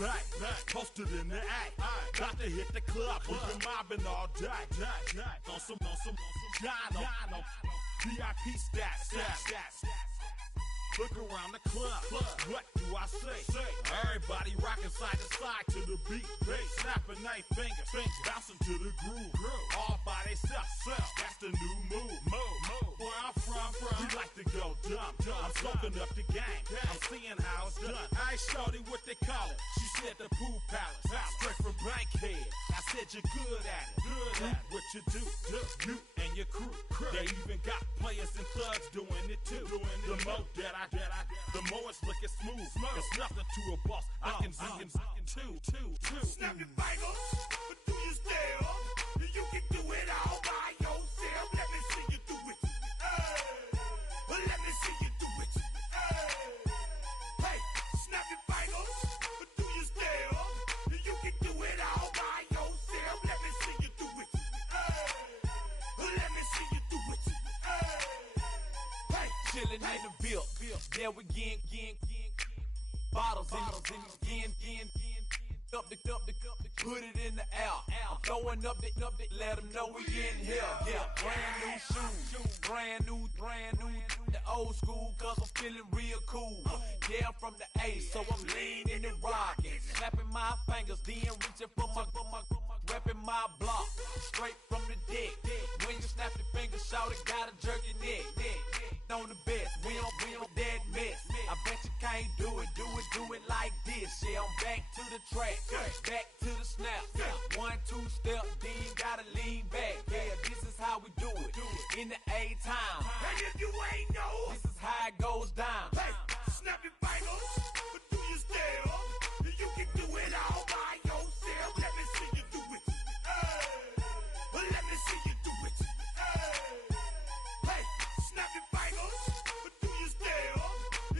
back, posted in the act. Got to hit the club, we've been mobbing all day. On some Jono, VIP stats. Look around the club, what do I say? Everybody rocking side to side to the beat. Snapping their fingers, bouncing to the groove. All by themselves, that's the new move. Where I'm from, we like to go dumb. I'm soaking up the game, I'm seeing how it's done. I ain't shorty what they call it, she said the pool palace. Straight from Bankhead, I said you're good at it. What you do, you and your crew. They even got players and thugs doing it too. The more that the more it's looking smooth. It's nothing to a boss. I can two. Snap your fingers, but do you still? You can do it all by yourself. Let me see you do it. Let me see you do it. Hey, snap your fingers, but do you still? You can do it all by yourself. Let me see you do it. Let me see you do it. Hey, chillin' in the bill. Yeah, we again. Bottles in again. Up the put it in the air. I'm throwing up the, let them know we in here. Yeah, brand new shoes, brand new. The old school, cause I'm feeling real cool. Yeah, I'm from the A, so I'm leaning and rocking. Snapping my fingers, then reaching for my repping my block. Straight from the deck. When you snap your fingers, shout it, gotta jerk your neck. On the best, we don't that mess. I bet you can't do it like this. Yeah, I'm back to the track, back to the snap. 1, 2 step, then gotta lean back. Yeah, this is how we do it in the A time. And if you ain't know, this is how it goes down. Hey, snap your fingers, but do you still? You can do it all by yourself. Let me see you do it. Let me see you do it. Hey, snap your fingers, but do you still?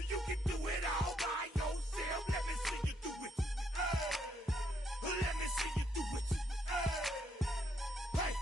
You can do it all by yourself. Let me see you do it. Let me see you do it. Hey.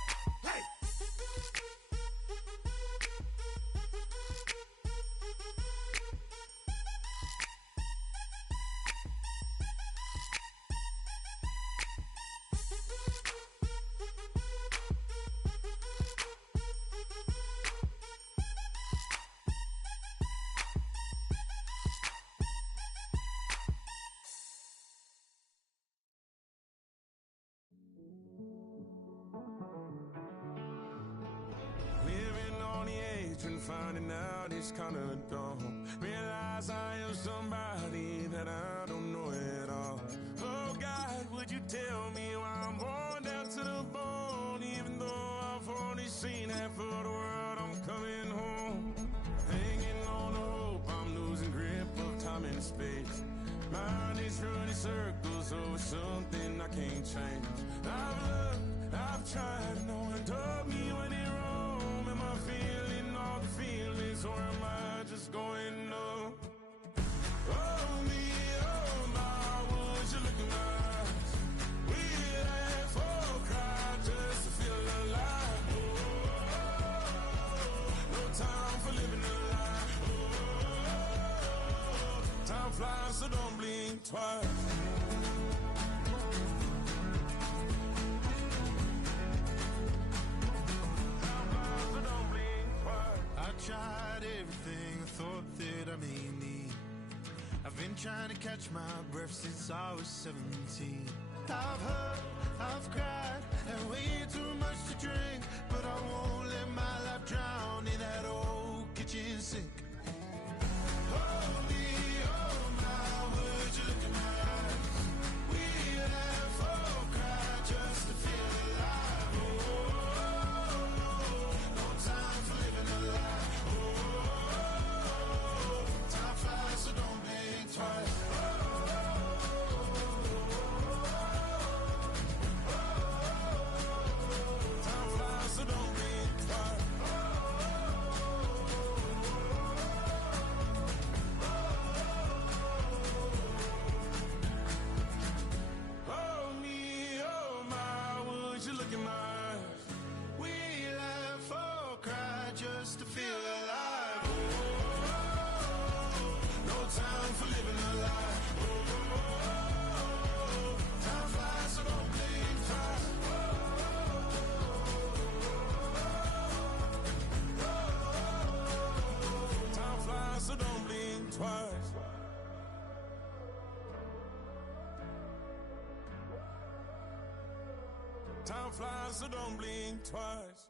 Finding out it's kinda dumb. Realize I am somebody that I don't know at all. Oh God, would you tell me why I'm worn down to the bone? Even though I've only seen half of the world, I'm coming home. Hanging on to hope, I'm losing grip of time and space. Mind is running circles over something I can't change. I've looked, I've tried, no one told me when it wrong. Am I feeling all the feelings, or am I just going up? Oh me, oh my, would you look in my eyes? We laugh or cry just to feel alive. No time for living a lie. Time flies, so don't blink twice. I tried everything I thought that I may need. I've been trying to catch my breath since I was 17. I've hurt, I've cried, had way too much to drink, but I won't let my life drown in that old kitchen sink. Oh me, oh my, would you look in my eyes? We laugh or cry just to feel alive. No time for living a lie. Time flies, so don't blink twice. Time flies, so don't blink twice. Oh me, oh my, would you look in my eyes? We laugh or cry just to feel alive. No time for living a lie. twice. Time flies, so don't blink twice.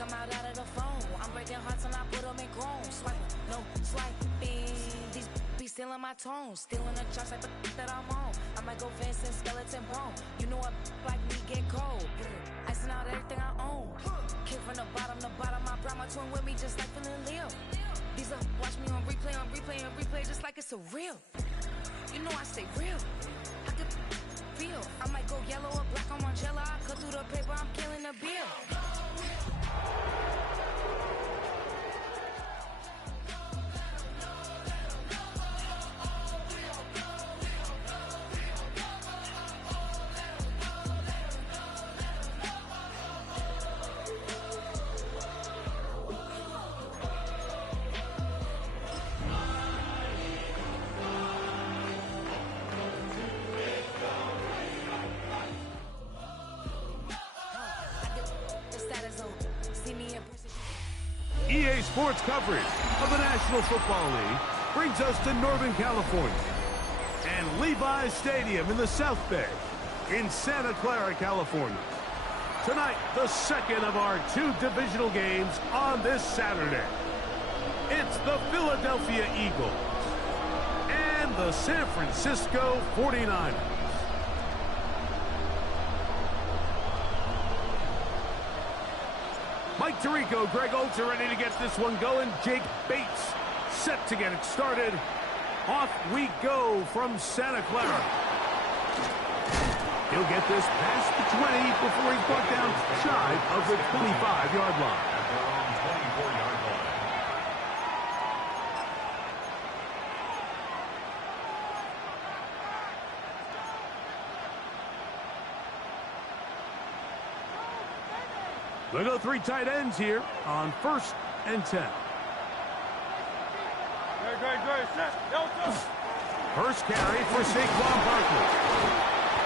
I'm out of the phone. I'm breaking hearts and I put them in chrome. Swiping, no swiping. These be stealing my tones. Stealing the chops like the that I'm on. I might go fast and skeleton bone. You know a like me get cold. Icing out everything I own. Kick from the bottom to bottom. I brought my twin with me just like feeling Leo. These are watch me on replay, and replay just like it's a real. You know I stay real. I could feel. I might go yellow or black on Margiela. I cut through the paper. I'm killing the bill. EA Sports coverage of the National Football League brings us to Northern California and Levi's Stadium in the South Bay in Santa Clara, California. Tonight, the second of our two divisional games on this Saturday. It's the Philadelphia Eagles and the San Francisco 49ers. Mike Tirico, Greg Oates are ready to get this one going. Jake Bates set to get it started. Off we go from Santa Clara. He'll get this past the 20 before he's brought down shy of the 25-yard line. At their own 24-yard line. They go three tight ends here on 1st and 10. First carry for Saquon Barkley.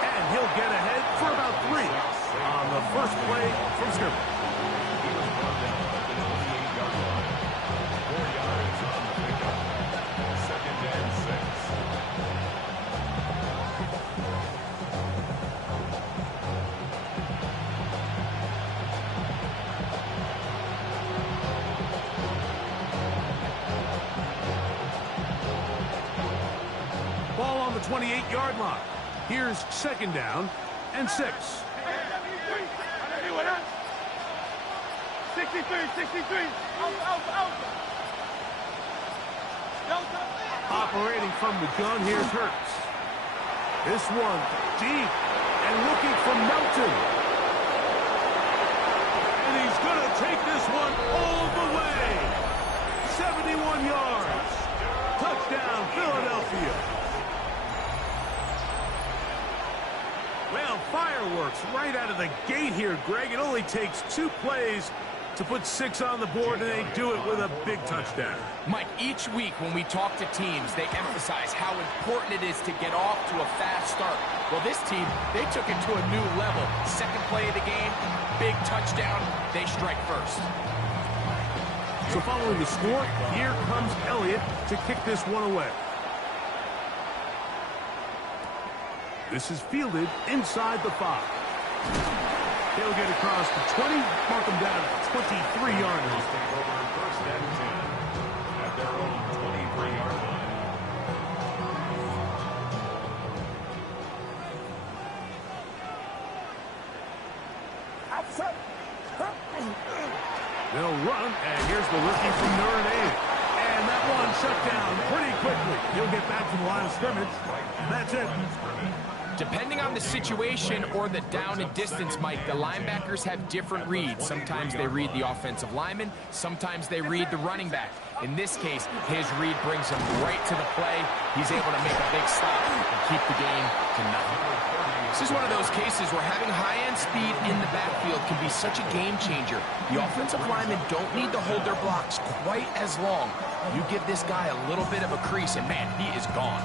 And he'll get ahead for about 3 on the first play from scrimmage. He was brought down at the 28-yard line. 4 yards on the pickup. 2nd and 6. Ball on the 28-yard line. Here's 2nd down and 6. 63. Operating from the gun, here's Hurts. This one deep and looking for Melton. And he's going to take this one all the way. 71 yards. Touchdown, Philadelphia. Well, fireworks right out of the gate here, Greg. It only takes 2 plays to put 6 on the board, and they do it with a big touchdown. Mike, each week when we talk to teams, they emphasize how important it is to get off to a fast start. Well, this team, they took it to a new level. 2nd play of the game, big touchdown, they strike first. So following the score, here comes Elliott to kick this one away. This is fielded inside the 5. He'll get across the 20, mark him down at 23-yard line. Take over 1st and 10 at their own 23-yard line. They'll run, and here's the rookie from Notre Dame. And that one shut down pretty quickly. He'll get back to the line of scrimmage. That's it. Depending on the situation or the down and distance, Mike, the linebackers have different reads. Sometimes they read the offensive lineman, sometimes they read the running back. In this case, his read brings him right to the play. He's able to make a big stop and keep the game to nothing. This is one of those cases where having high-end speed in the backfield can be such a game changer. The offensive linemen don't need to hold their blocks quite as long. You give this guy a little bit of a crease, and man, he is gone.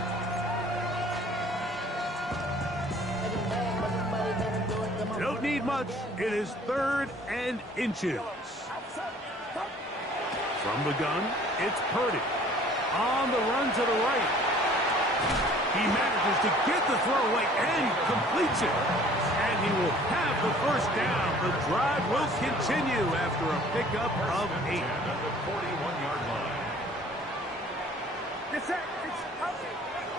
Don't need much. It is 3rd and inches. From the gun, it's Purdy. On the run to the right. He manages to get the throwaway and completes it. And he will have the first down. The drive will continue after a pickup of 8. At the 41-yard line.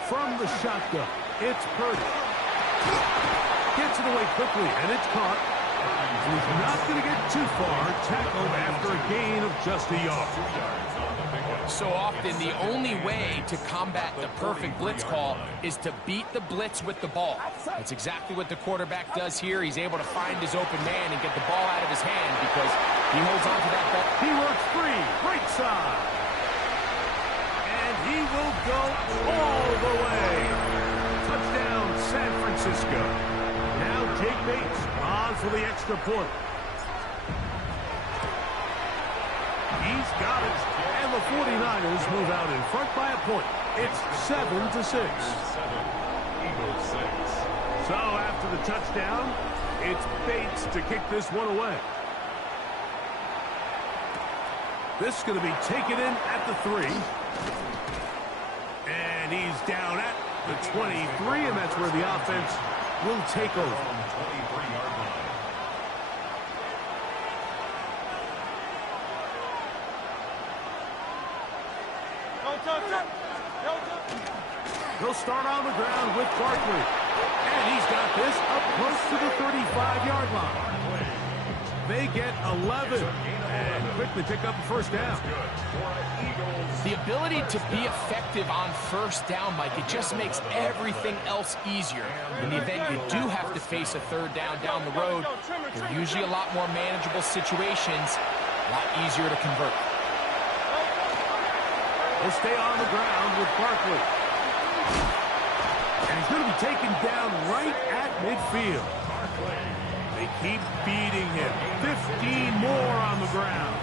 From the shotgun, it's Purdy. Gets it away quickly, and it's caught. He's not going to get too far. Tackled after a gain of just a yard. So often, the only way to combat the perfect blitz call is to beat the blitz with the ball. That's exactly what the quarterback does here. He's able to find his open man and get the ball out of his hand because he holds on to that ball. He works free, right side. And he will go all the way. Touchdown, San Francisco. Now Jake Bates on for the extra point. He's got it. And the 49ers move out in front by a point. It's 7-6. Eagles 6. So after the touchdown, it's Bates to kick this one away. This is going to be taken in at the 3. And he's down at the 23, and that's where the offense will take over. 23-yard line. He'll start on the ground with Barkley. And he's got this up close to the 35-yard line. They get 11 and quickly pick up a first down. The ability to be effective on first down, Mike, it just makes everything else easier. In the event you do have to face a third down the road, they're usually a lot more manageable situations, a lot easier to convert. He'll stay on the ground with Barkley. And he's going to be taken down right at midfield. They keep beating him. 15 more on the ground.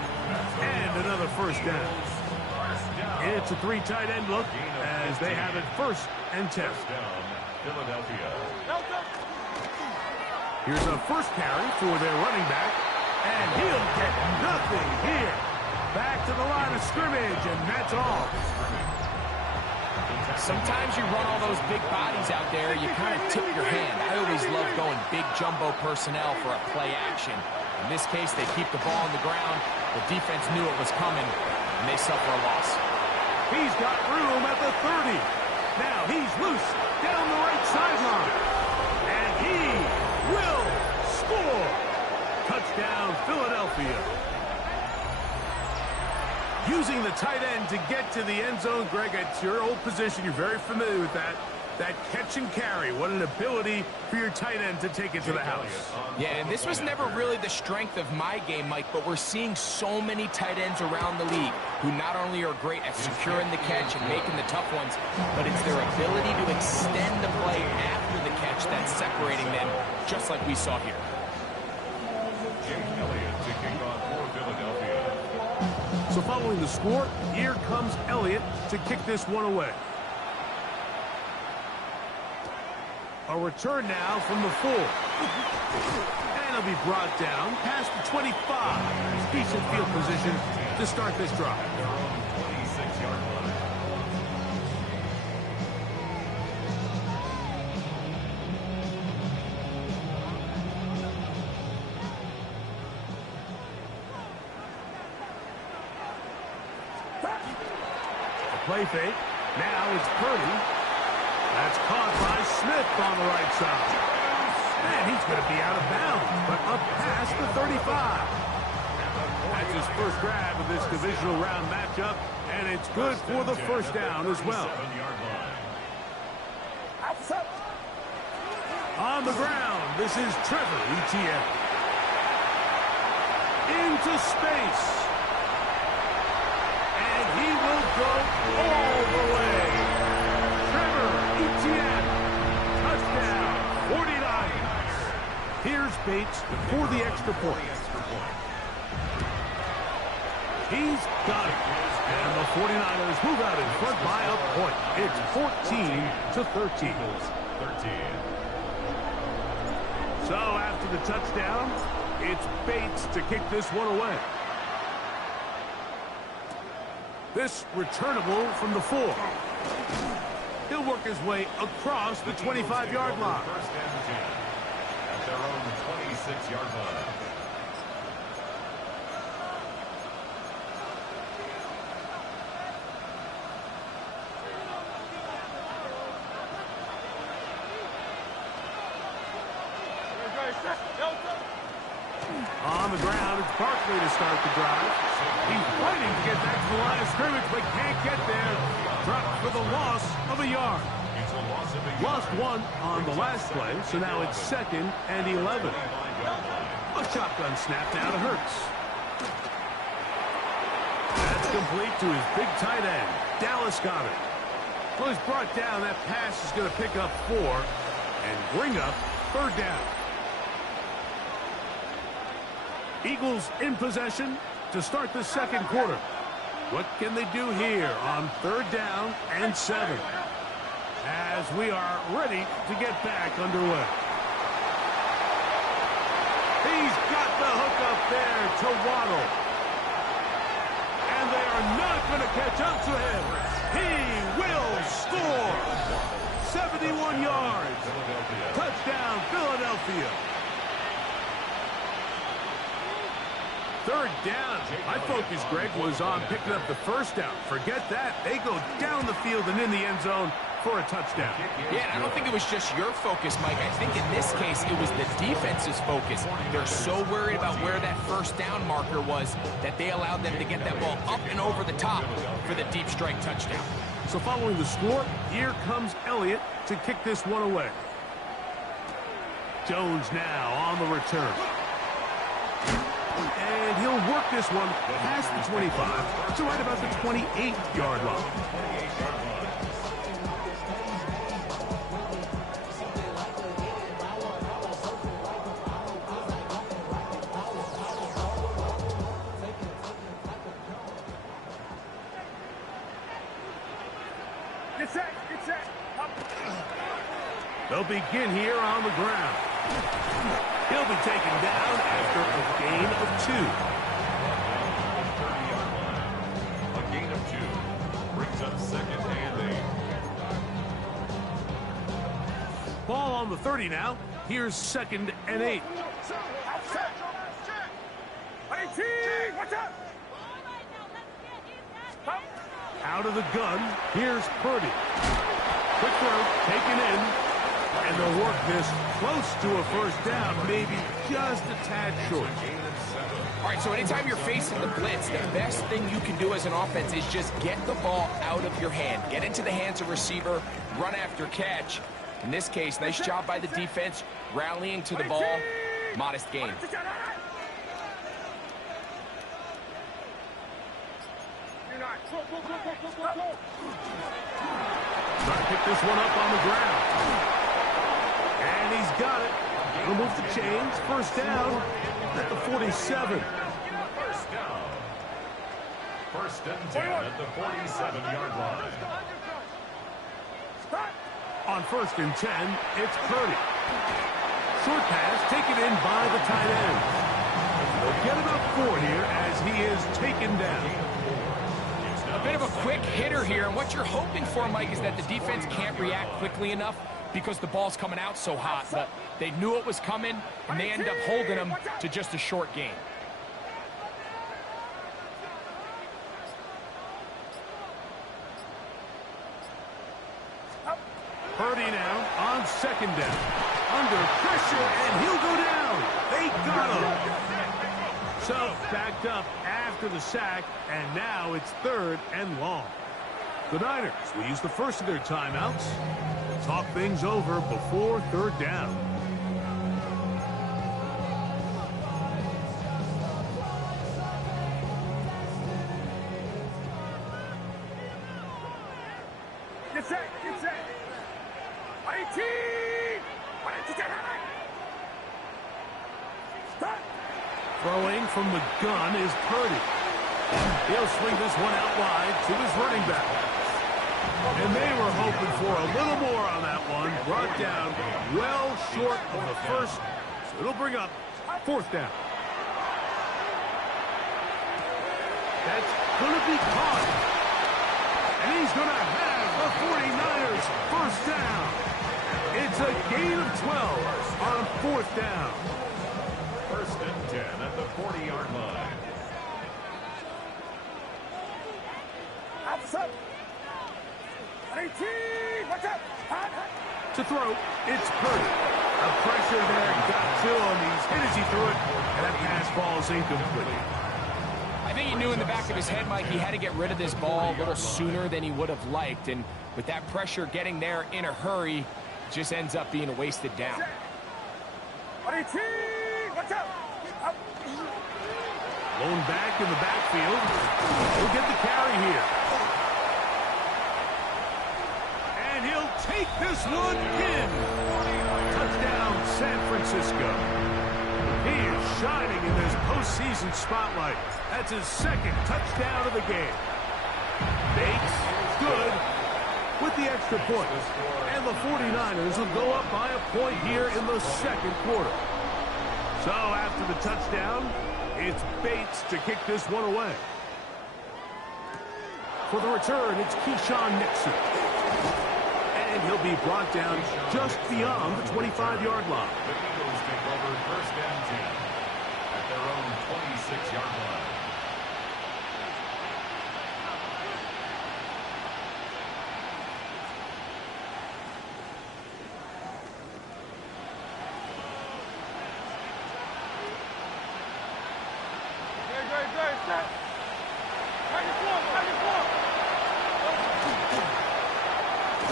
And another first down. It's a 3 tight end look as they have it 1st and 10. Philadelphia. Here's a first carry for their running back. And he'll get nothing here. Back to the line of scrimmage, and that's all. Sometimes you run all those big bodies out there, you kind of tip your hand. I always love going big jumbo personnel for a play action. In this case, they keep the ball on the ground. The defense knew it was coming, and they suffer a loss. He's got room at the 30. Now he's loose down the right sideline. And he will score. Touchdown, Philadelphia. Using the tight end to get to the end zone, Greg, it's your old position. You're very familiar with that. That catch and carry. What an ability for your tight end to take it to the house. Yeah, and this was never really the strength of my game, Mike, but we're seeing so many tight ends around the league who not only are great at securing the catch and making the tough ones, but it's their ability to extend the play after the catch that's separating them, just like we saw here. Jake Elliott to kick off for Philadelphia. So following the score, here comes Elliott to kick this one away. A return now from the 4. And he'll be brought down past the 25. Decent field position to start this drive. 26-yard line. A play fake. Now it's Purdy. That's caught by Smith on the right side. And he's going to be out of bounds, but up past the 35. That's his first grab of this divisional round matchup, and it's good for the first down as well. On the ground, this is Trevor Etienne. Into space. And he will go all the way. Trevor Etienne. Touchdown, 49ers. Here's Bates for the extra point. He's got it. And the 49ers move out in front by a point. It's 14-13. So after the touchdown, it's Bates to kick this one away. This returnable from the 4. He'll work his way across the 25-yard line. First and 10 at their own 26-yard line. On the ground, it's Barkley to start the drive. He's fighting to get back to the line of scrimmage, but can't get there. Dropped for the loss of a yard. Lost one on the last play, so now it's 2nd and 11. A shotgun snap now to Hurts. That's complete to his big tight end, Dallas Goedert. Well, he's brought down. That pass is going to pick up 4 and bring up 3rd down. Eagles in possession to start the 2nd quarter. What can they do here on 3rd down and 7? As we are ready to get back underway. He's got the hook up there to Waddle. And they are not going to catch up to him. He will score. 71 yards. Touchdown, Philadelphia. 3rd down. My focus, Greg, was on picking up the 1st down. Forget that. They go down the field and in the end zone for a touchdown. Yeah, and I don't think it was just your focus, Mike. I think in this case, it was the defense's focus. They're so worried about where that 1st down marker was that they allowed them to get that ball up and over the top for the deep strike touchdown. So following the score, here comes Elliott to kick this one away. Jones now on the return. And he'll work this one past the 25 to right about the 28-yard line. They'll begin here on the ground. He'll be taken down after a gain of 2. 30-yard line. A gain of 2 brings up 2nd and 8. Ball on the 30 now. Here's 2nd and 8. Out of the gun. Here's Purdy. Quick throw taken in. And they'll work this close to a 1st down, maybe just a tad short. All right, so anytime you're facing the blitz, the best thing you can do as an offense is just get the ball out of your hand. Get into the hands of receiver, run after catch. In this case, nice job by the defense, rallying to the ball. Modest gain. Trying to pick this one up on the ground. And he's got it. He'll move the chains. 1st down at the 47. 1st down. 1st and 10 at the 47-yard line. On 1st and 10, it's Purdy. Short pass taken in by the tight end. They'll get about 4 here as he is taken down. A bit of a quick hitter here, and what you're hoping for, Mike, is that the defense can't react quickly enough because the ball's coming out so hot. But they knew it was coming, and they end up holding them to just a short gain. Purdy now on 2nd down. Under pressure, and he'll go down. They got him. So backed up after the sack, and now it's 3rd and long. The Niners will use the first of their timeouts. Talk things over before 3rd down. Throwing from the gun is Purdy. He'll swing this one out wide to his running back. And they were hoping for a little more on that one. Brought down well short of the first. So it'll bring up fourth down. That's going to be caught. And he's going to have the 49ers first down. It's a gain of 12 on fourth down. First and 10 at the 40-yard line. To throw, it's Purdy. A pressure there got to him. He's hit as he threw it, and that pass falls incomplete. I think he knew in the back of his head, Mike, he had to get rid of this ball a little sooner than he would have liked. And with that pressure getting there in a hurry, it just ends up being a wasted down. Lone back in the backfield. He'll get the carry here. And he'll take this one in. Touchdown, San Francisco. He is shining in this postseason spotlight. That's his second touchdown of the game. Bates, good, with the extra point. And the 49ers will go up by a point here in the second quarter. So after the touchdown, it's Bates to kick this one away. For the return, it's Keyshawn Nixon. And he'll be brought down just beyond the 25-yard line. The Eagles take over first and 10 at their own 26-yard line.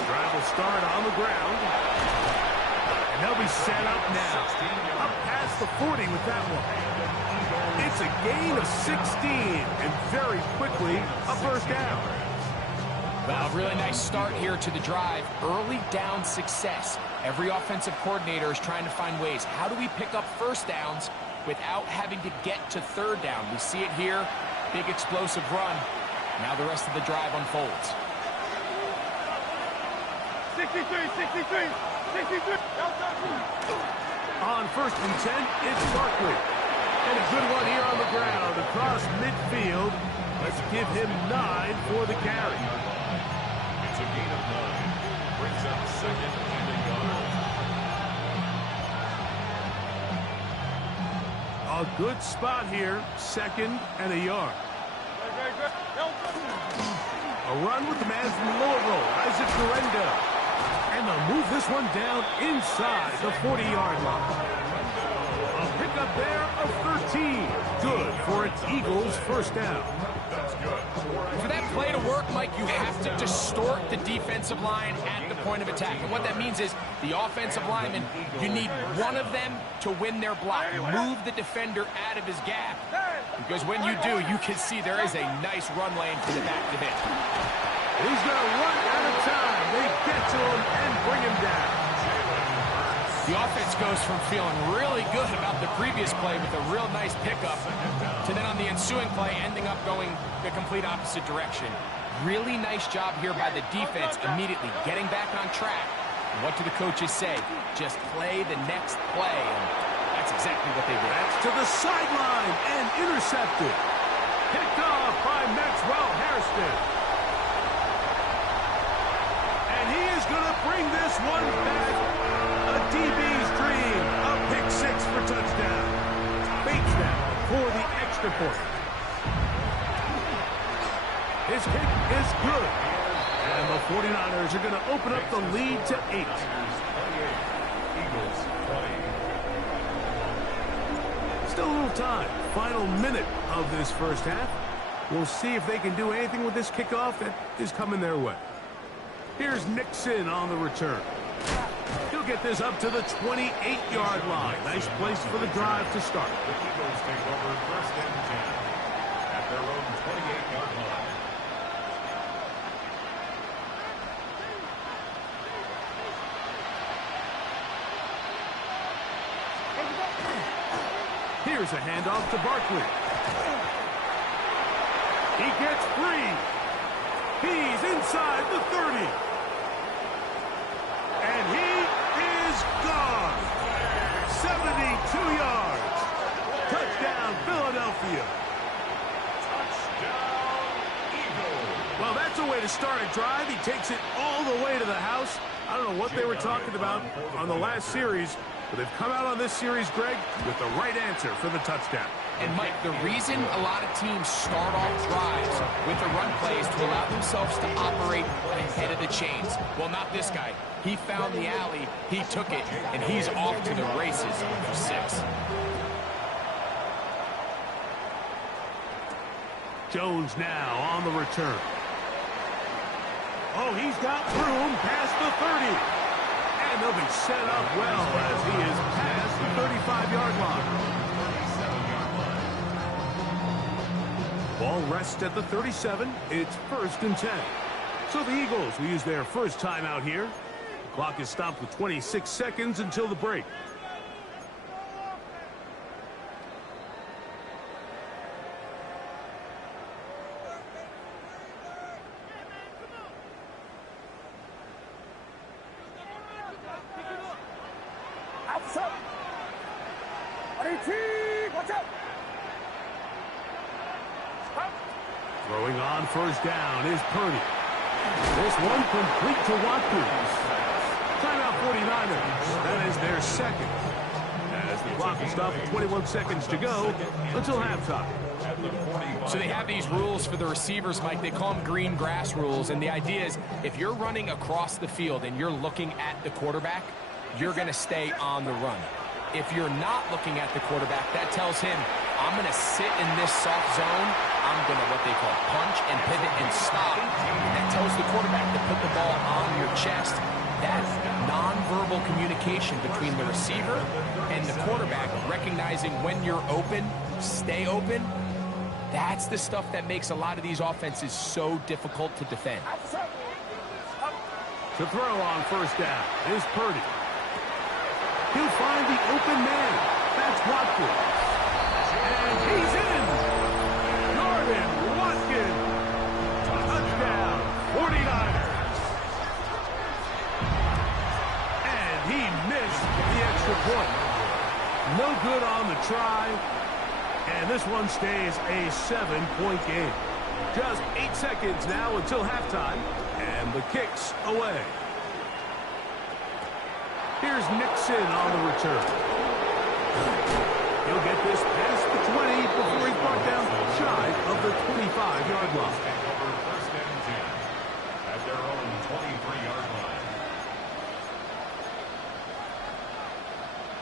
Drive will start on the ground. And they'll be set up now. Up past the 40 with that one. It's a gain of 16. And very quickly, a first down. Well, really nice start here to the drive. Early down success. Every offensive coordinator is trying to find ways. How do we pick up first downs without having to get to third down? We see it here. Big explosive run. Now the rest of the drive unfolds. 63. On first and 10, it's Barkley. And a good one here on the ground across midfield. Let's give him 9 for the carry. It's a gain of 9. Brings up second and a yard. A good spot here, second and a yard. A run with the man from Louisville, Isaac Guerrero. And they'll move this one down inside the 40-yard line. A pickup there of 13. Good for an Eagles first down. That's good. For that play to work, Mike, you have to distort the defensive line at the point of attack. And what that means is the offensive lineman, you need one of them to win their block. Move the defender out of his gap. Because when you do, you can see there is a nice run lane for the back of it. He's going to run out of time. They get to him and bring him down. The offense goes from feeling really good about the previous play with a real nice pickup to then on the ensuing play ending up going the complete opposite direction. Really nice job here by the defense immediately getting back on track. And what do the coaches say? Just play the next play. And that's exactly what they did. That's to the sideline and intercepted. Picked off by Maxwell Hairston. And he is going to bring this one back. A DB's dream. A pick 6 for touchdown. Bates now for the extra point. His kick is good. And the 49ers are going to open up the lead to 8. Eagles 20. Still a little time. Final minute of this first half. We'll see if they can do anything with this kickoff that is coming their way. Here's Nixon on the return. He'll get this up to the 28-yard line. Nice place for the drive to start. The Eagles take over first and 10 at their own 28-yard line. Here's a handoff to Barkley. He gets free. He's inside the 30. And he is gone. 72 yards. Touchdown, Philadelphia. Well, that's a way to start a drive. He takes it all the way to the house. I don't know what they were talking about on the last series, but they've come out on this series, Greg, with the right answer for the touchdown. And, Mike, the reason a lot of teams start off drives with the run plays to allow themselves to operate ahead of the chains. Well, not this guy. He found the alley, he took it, and he's off to the races for 6. Jones now on the return. Oh, he's got room past the 30. And they'll be set up well as he is past the 35-yard line. Ball rests at the 37. It's 1st and 10. So the Eagles will use their first timeout here. The clock is stopped with 26 seconds until the break. Throwing on first down is Purdy. This one complete to Watkins. Timeout 49ers. That is their second. As the clock is stopped with 21 seconds to go until halftime. So they have these rules for the receivers, Mike. They call them green grass rules. And the idea is if you're running across the field and you're looking at the quarterback, you're going to stay on the run. If you're not looking at the quarterback, that tells him, I'm going to sit in this soft zone. I'm going to what they call punch and pivot and stop. And that tells the quarterback to put the ball on your chest. That nonverbal communication between the receiver and the quarterback, recognizing when you're open, stay open, that's the stuff that makes a lot of these offenses so difficult to defend. To throw on first down is Purdy. He'll find the open man. That's Watkins. And he's in. Jordan Watkins. Touchdown, 49ers. And he missed the extra point. No good on the try. And this one stays a 7-point game. Just 8 seconds now until halftime. And the kick's away. Here's Nixon on the return. He'll get this past the 20 before he's brought down shy of the 25-yard line. First and 10 at their own 23-yard line.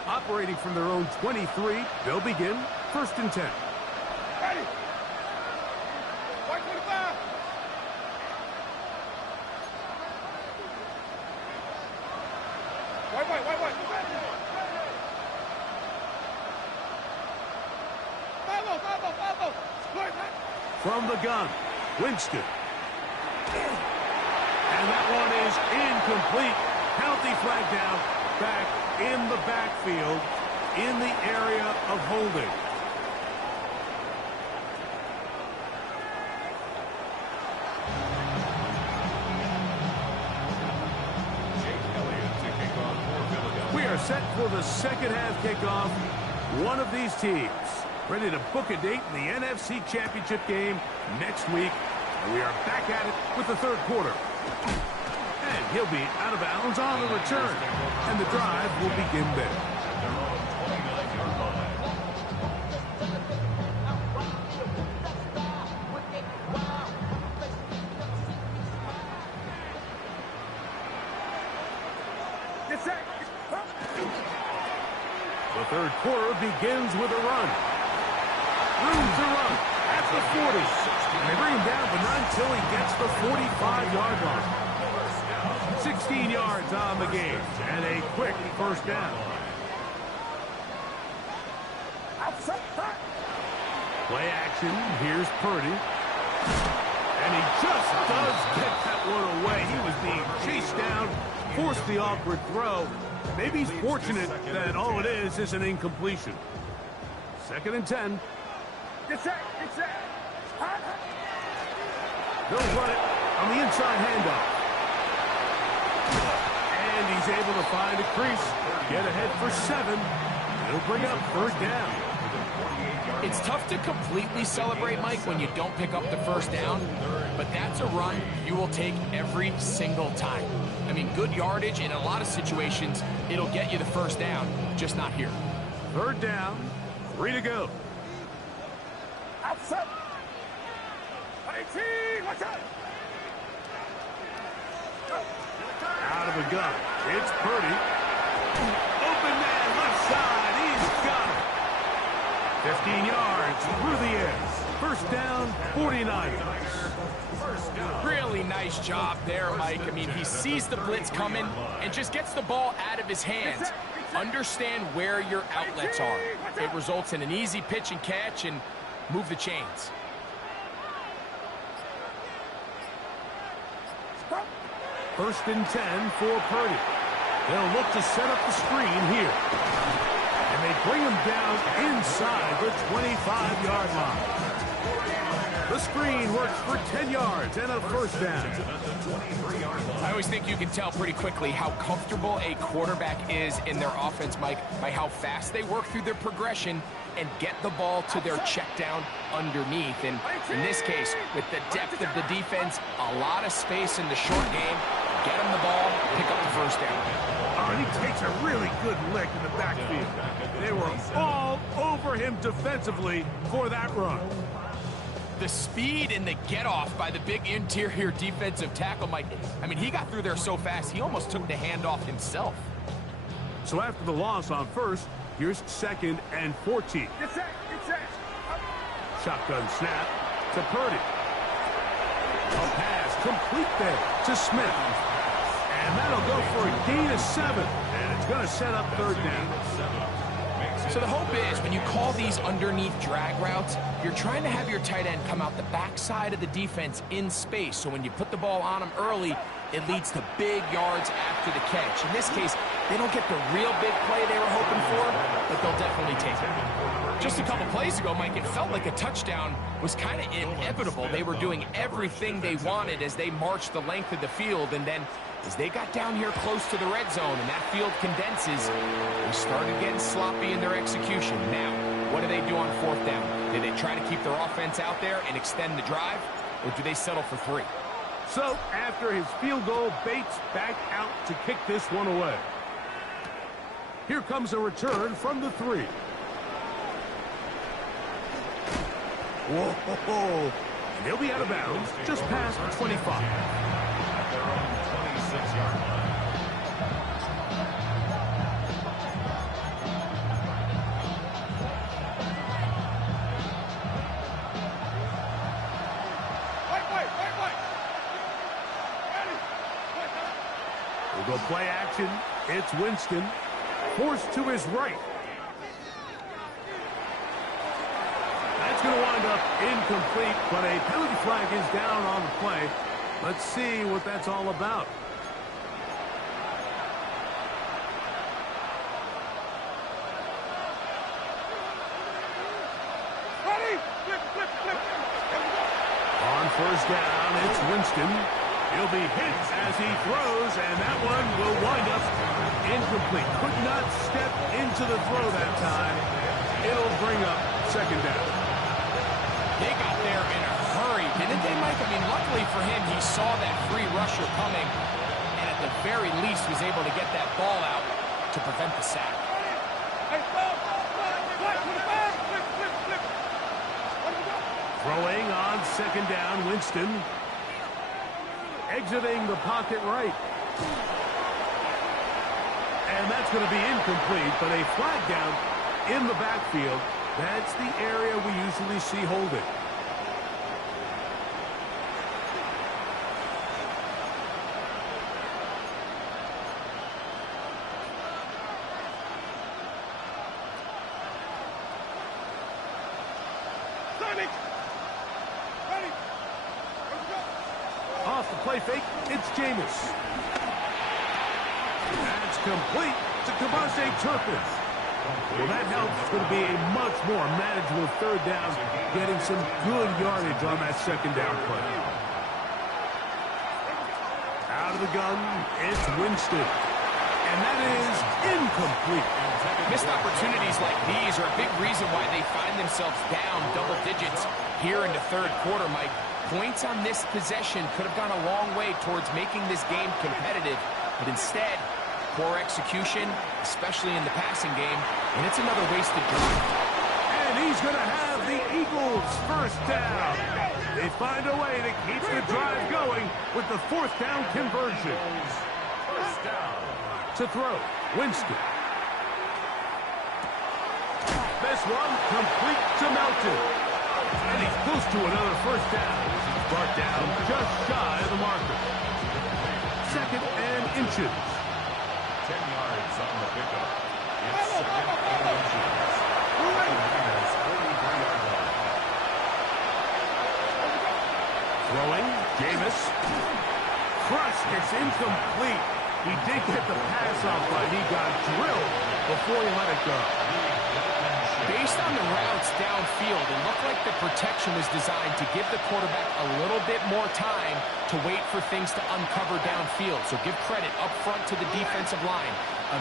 Operating from their own 23, they'll begin 1st and 10. Ready. 125. Wait. From the gun, Winston. And that one is incomplete. Penalty flag down, back in the backfield, in the area of holding. We are set for the second half kickoff. One of these teams ready to book a date in the NFC Championship game next week. And we are back at it with the third quarter. And he'll be out of bounds on the return. And the drive will begin there. The third quarter begins with a run. Room to run at the 40. And they bring him down, but not until he gets the 45-yard line. 16 yards on the game, and a quick first down. Play action. Here's Purdy. And he just does get that one away. He was being chased down, forced the awkward throw. Maybe he's fortunate that all it is an incompletion. 2nd and 10. Get set. They'll run it on the inside handoff. And he's able to find a crease. Get ahead for 7. He'll bring up 3rd down. It's tough to completely celebrate, Mike, when you don't pick up the 1st down, but that's a run you will take every single time. I mean, good yardage in a lot of situations, it'll get you the 1st down, just not here. 3rd down, 3 to go. Outside. 18, watch out. Out of the gun. It's Purdy. Open man, left side. He's got it. 15 yards through the air. 1st down, 49. Really nice job there, Mike. I mean, he sees the blitz coming and just gets the ball out of his hands. Understand where your outlets are. It results in an easy pitch and catch and move the chains. First and 10 for Purdy. They'll look to set up the screen here. And they bring him down inside the 25-yard line. The screen works for 10 yards and a 1st down. I always think you can tell pretty quickly how comfortable a quarterback is in their offense, Mike, by how fast they work through their progression and get the ball to their check down underneath. And in this case, with the depth of the defense, a lot of space in the short game, get him the ball, pick up the 1st down. Oh, and he takes a really good lick in the backfield. They were all over him defensively for that run. The speed and the get-off by the big interior defensive tackle, Mike. I mean, he got through there so fast, he almost took the handoff himself. So after the loss on 1st, here's 2nd and 14. Get set. Shotgun snap to Purdy. A pass complete there to Smith. And that'll go for a gain of 7. And it's going to set up 3rd down. So the hope is when you call these underneath drag routes, you're trying to have your tight end come out the backside of the defense in space. So when you put the ball on him early, it leads to big yards after the catch. In this case, they don't get the real big play they were hoping for, but they'll definitely take it. Just a couple plays ago, Mike, it felt like a touchdown was kind of inevitable. They were doing everything they wanted as they marched the length of the field, and then as they got down here close to the red zone and that field condenses, they started getting sloppy in their execution. Now, what do they do on 4th down? Do they try to keep their offense out there and extend the drive, or do they settle for 3? So, after his field goal, Bates back out to kick this one away. Here comes a return from the 3. Whoa. And he'll be out of bounds just past the 25. At their own 26-yard line. We'll go play action. It's Winston. Forced to his right. That's going to wind up incomplete, but a penalty flag is down on the play. Let's see what that's all about. On 1st down, it's Winston. He'll be hit as he throws, and that one will wind up incomplete. Could not step into the throw that time. It'll bring up 2nd down. They got there in a hurry, didn't they, Mike? I mean, luckily for him, he saw that free rusher coming, and at the very least was able to get that ball out to prevent the sack. Throwing on 2nd down, Winston. Exiting the pocket right. And that's going to be incomplete, but a flag down in the backfield. That's the area we usually see holding. Off the play fake, it's Jameis. That's complete to Kavase Turpin. Well, that helps. It's going to be a much more manageable third down, getting some good yardage on that second down play. Out of the gun, it's Winston. And that is incomplete. Missed opportunities like these are a big reason why they find themselves down double digits here in the third quarter, Mike. Points on this possession could have gone a long way towards making this game competitive, but instead, poor execution, especially in the passing game, and it's another wasted drive. And he's going to have the Eagles first down. They find a way to keep the drive going with the fourth down conversion. First down. To throw, Winston. This one complete to Melton. And he's close to another first down. He's brought down just shy of the marker. Second and inches. 10 yards on the pickup. It's second and inches. Niners 43-yard line. Throwing, Jameis. Crushed, it's incomplete. He did get the pass off, but he got drilled before he let it go. Based on the routes downfield, it looked like the protection was designed to give the quarterback a little bit more time to wait for things to uncover downfield. So give credit up front to the defensive line.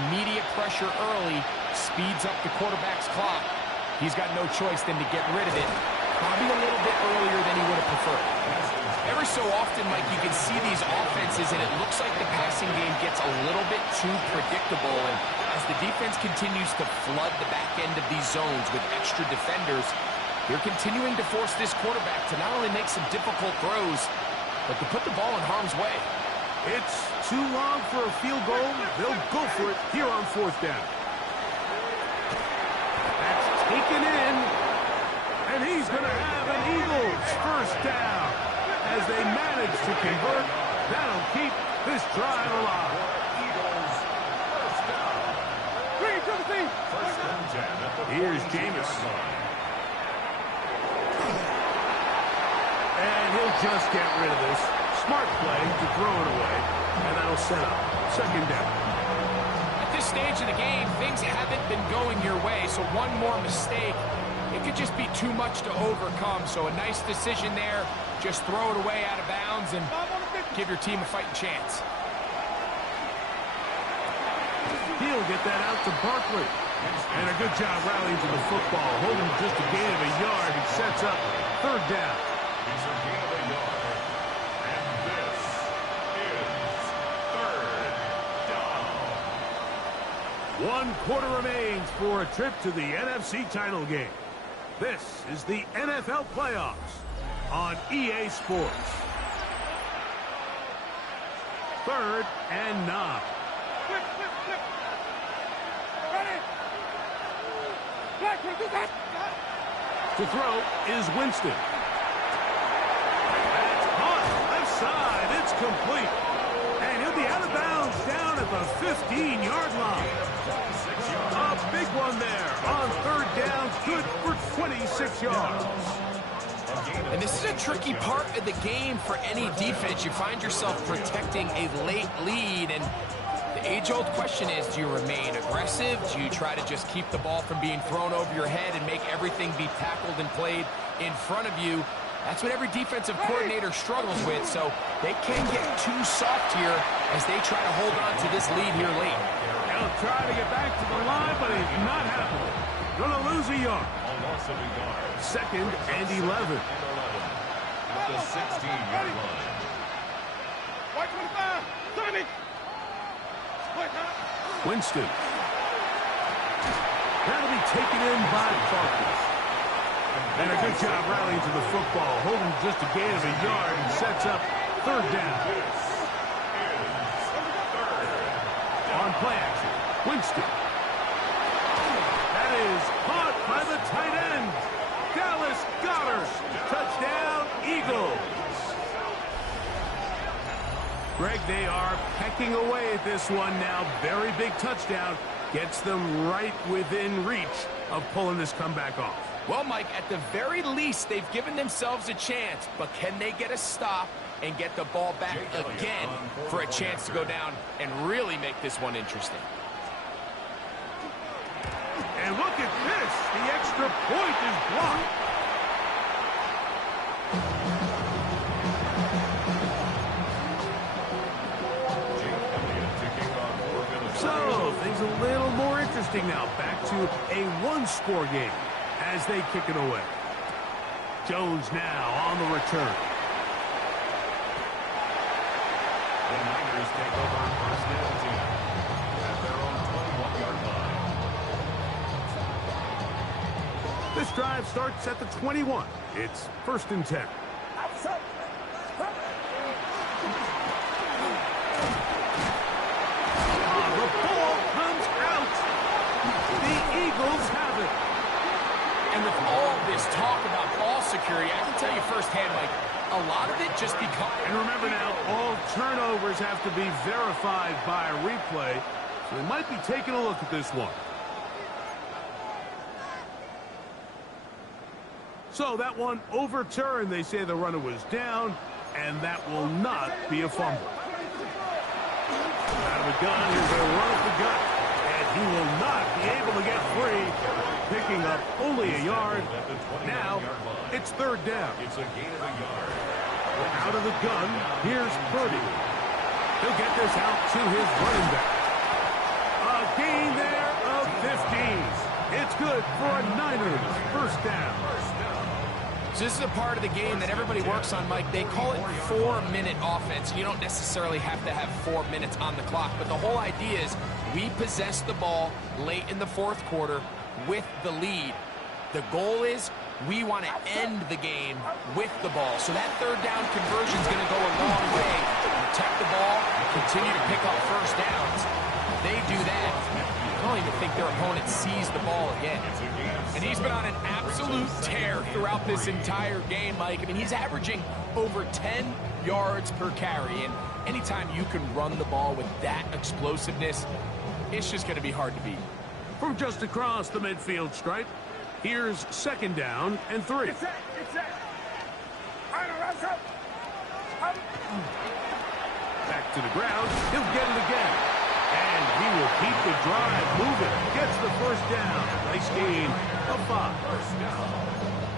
Immediate pressure early speeds up the quarterback's clock. He's got no choice than to get rid of it, probably a little bit earlier than he would have preferred. Every so often, Mike, you can see these offenses, and it looks like the passing game gets a little bit too predictable. And as the defense continues to flood the back end of these zones with extra defenders, they're continuing to force this quarterback to not only make some difficult throws, but to put the ball in harm's way. It's too long for a field goal. They'll go for it here on fourth down. That's taken in, and he's going to have an Eagles first down. As they manage to convert, that'll keep this drive alive. Eagles first down. First and 10 at the Here's Jameis. And he'll just get rid of this. Smart play to throw it away, and that'll set up second down. At this stage of the game, things haven't been going your way, so one more mistake, it could just be too much to overcome. So a nice decision there. Just throw it away out of bounds and give your team a fighting chance. He'll get that out to Barkley. And a good job rallying to the football. Holding just a gain of a yard. He sets up third down. He's a gain of a yard. And this is third down. 1 quarter remains for a trip to the NFC title game. This is the NFL playoffs on EA Sports. 3rd and 9. To throw is Winston. That's caught left side. It's complete. And he'll be out of bounds down at the 15-yard line. A big one there on third down. Good for 26 yards. And this is a tricky part of the game for any defense. You find yourself protecting a late lead, and the age-old question is, do you remain aggressive? Do you try to just keep the ball from being thrown over your head and make everything be tackled and played in front of you? That's what every defensive coordinator struggles with, so they can get too soft here as they try to hold on to this lead here late. They'll try to get back to the line, but it's not happening. Gonna lose a yard. A loss of a yard. 2nd and 11. At the 16-yard line. Winston. That'll be taken in by Barkley. And a good job rallying to the football, holding just a gain of a yard and sets up third down. On play action, Winston. That is caught by the tight end, Dallas Goedert. Touchdown, Eagles. Greg, they are pecking away at this one now. Very big touchdown. Gets them right within reach of pulling this comeback off. Well, Mike, at the very least, they've given themselves a chance, but can they get a stop and get the ball back again for a chance to go down and really make this one interesting? And look at this. The extra point is blocked. So, things a little more interesting now. Back to a one-score game as they kick it away. Jones now on the return. The Niners take over first down team at their own 21-yard line. This drive starts at the 21. It's 1st and 10. The ball comes out. The Eagles have it. And with all this talk about ball security, I can tell you firsthand, Mike, a lot of it just because... And remember now, all turnovers have to be verified by a replay, so they might be taking a look at this one. So that one overturned. They say the runner was down, and that will not be a fumble. Out of the gun, here's a run at the gut, and he will not be able to get free, picking up only a yard. Now, it's 3rd down. It's a gain of a yard. Out of the gun, here's Purdy. He'll get this out to his running back. A gain there of 15. It's good for a Niners first down. So this is a part of the game that everybody works on, Mike. They call it 4-minute offense. You don't necessarily have to have 4 minutes on the clock, but the whole idea is we possess the ball late in the 4th quarter with the lead. The goal is we want to end the game with the ball. So that 3rd down conversion is going to go a long way. Protect the ball, continue to pick up first downs. They do that. I don't even think their opponent sees the ball again. And he's been on an absolute tear throughout this entire game, Mike. I mean, he's averaging over 10 yards per carry. And anytime you can run the ball with that explosiveness, it's just going to be hard to beat. From just across the midfield stripe, here's 2nd down and 3. Back to the ground. He'll get it again. And he will keep the drive moving. Gets the first down. Nice gain of 5.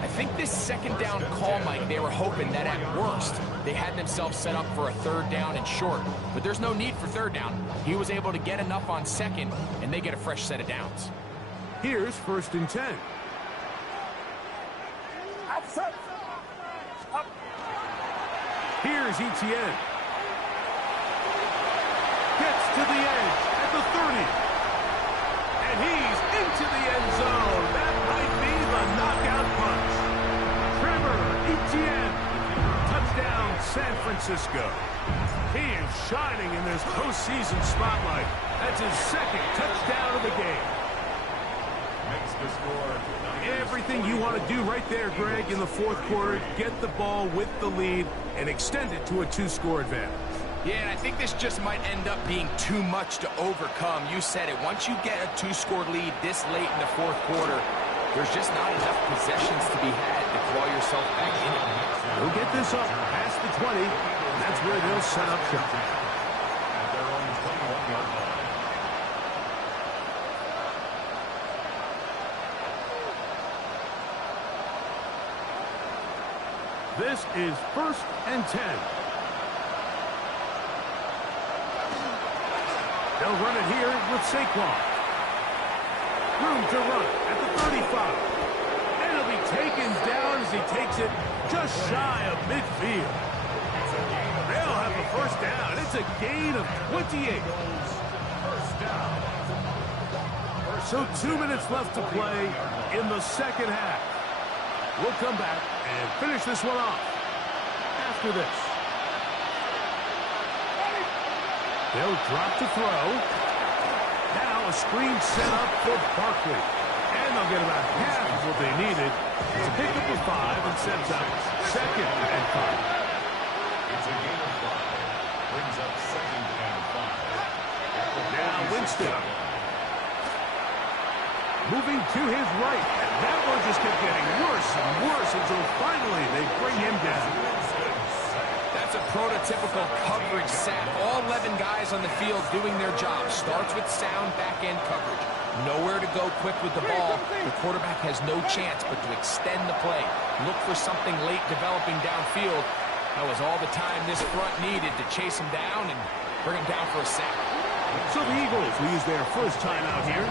I think this 2nd down call, Mike, they were hoping that at worst they had themselves set up for a 3rd down and short. But there's no need for 3rd down. He was able to get enough on 2nd, and they get a fresh set of downs. Here's 1st and 10. Here's Etienne. Gets to the edge at the 30. And he's into the end zone. That might be the knockout punch. Trevor Etienne. Touchdown, San Francisco. He is shining in this postseason spotlight. That's his 2nd touchdown of the game. Makes the score. Everything you want to do right there, Greg, in the 4th quarter, get the ball with the lead and extend it to a 2-score advantage. Yeah, and I think this just might end up being too much to overcome. You said it. Once you get a 2-score lead this late in the 4th quarter, there's just not enough possessions to be had to claw yourself back in it. They'll get this up past the 20. That's where they'll set up shop. At their own 21-yard line. This is 1st and 10. They'll run it here with Saquon. Room to run at the 35. And he'll be taken down as he takes it just shy of midfield. They'll have a first down. It's a gain of 28. So 2 minutes left to play in the 2nd half. We'll come back and finish this one off after this. They'll drop to throw. Now a screen set up for Barkley. And they'll get about half of what they needed to pick up a 5 and sets up 2nd and 5. It's a gain of 5. Brings up 2nd and 5. Now Winston. Moving to his right. And that one just kept getting worse and worse until finally they bring him down. That's a prototypical coverage sack. All 11 guys on the field doing their job. Starts with sound back-end coverage. Nowhere to go quick with the ball. The quarterback has no chance but to extend the play. Look for something late developing downfield. That was all the time this front needed to chase him down and bring him down for a sack. So the Eagles will use their first timeout here.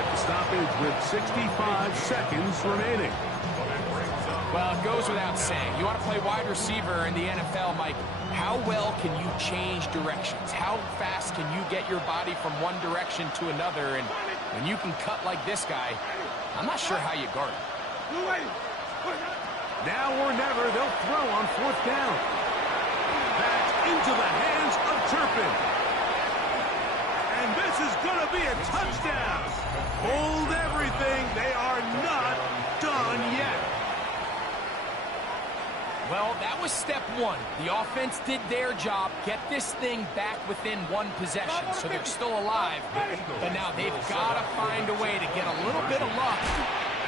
Get the stoppage with 65 seconds remaining. Well, it goes without saying. You want to play wide receiver in the NFL, Mike. How well can you change directions? How fast can you get your body from one direction to another? And when you can cut like this guy, I'm not sure how you guard him. Now or never, they'll throw on fourth down. That's into the hands of Turpin. And this is going to be a touchdown. Hold everything. They are not done yet. Well, that was step one. The offense did their job, get this thing back within one possession, so they're still alive. But now they've got to find a way to get a little bit of luck.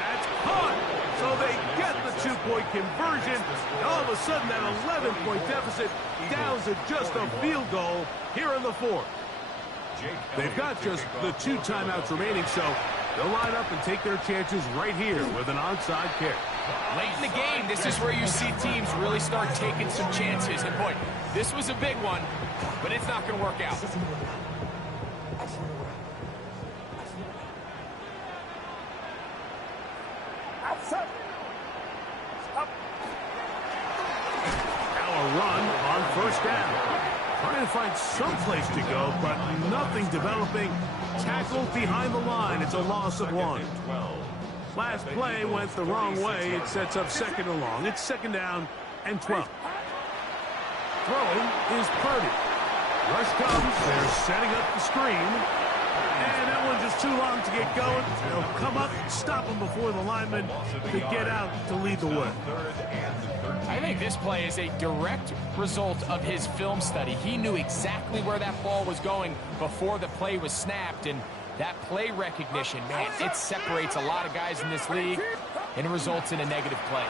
That's caught. So they get the two-point conversion. And all of a sudden, that 11-point deficit down to just a field goal here in the fourth. They've got just the 2 timeouts remaining, so they'll line up and take their chances right here with an onside kick. Late in the game, this is where you see teams really start taking some chances. And boy, this was a big one, but it's not going to work out. Now a run on first down. Trying to find some place to go, but nothing developing. Tackled behind the line. It's a loss of 1. Last play went the wrong way. It sets up second and long. It's second down and 12. Throwing is Purdy. Rush comes. They're setting up the screen. And that one's just too long to get going. They'll come up, stop him before the lineman could get out to lead the way. I think this play is a direct result of his film study. He knew exactly where that ball was going before the play was snapped, and that play recognition, man, it separates a lot of guys in this league, and it results in a negative play.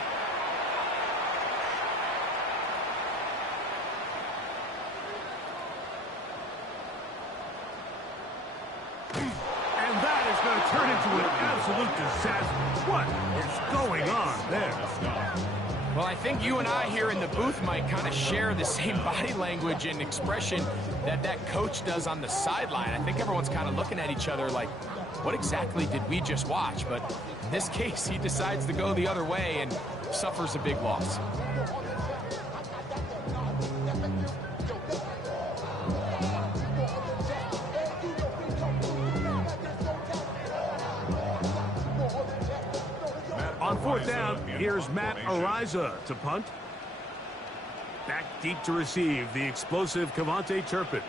And that is going to turn into an absolute disaster. What is going on there? Well, I think you and I here in the booth might kind of share the same body language and expression that coach does on the sideline. I think everyone's kind of looking at each other like, what exactly did we just watch? But in this case, he decides to go the other way and suffers a big loss. On fourth down, here's Matt Ariza to punt. Back deep to receive, the explosive Kevontae Turpin.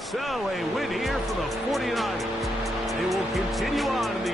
So a win here for the 49ers. They will continue on in the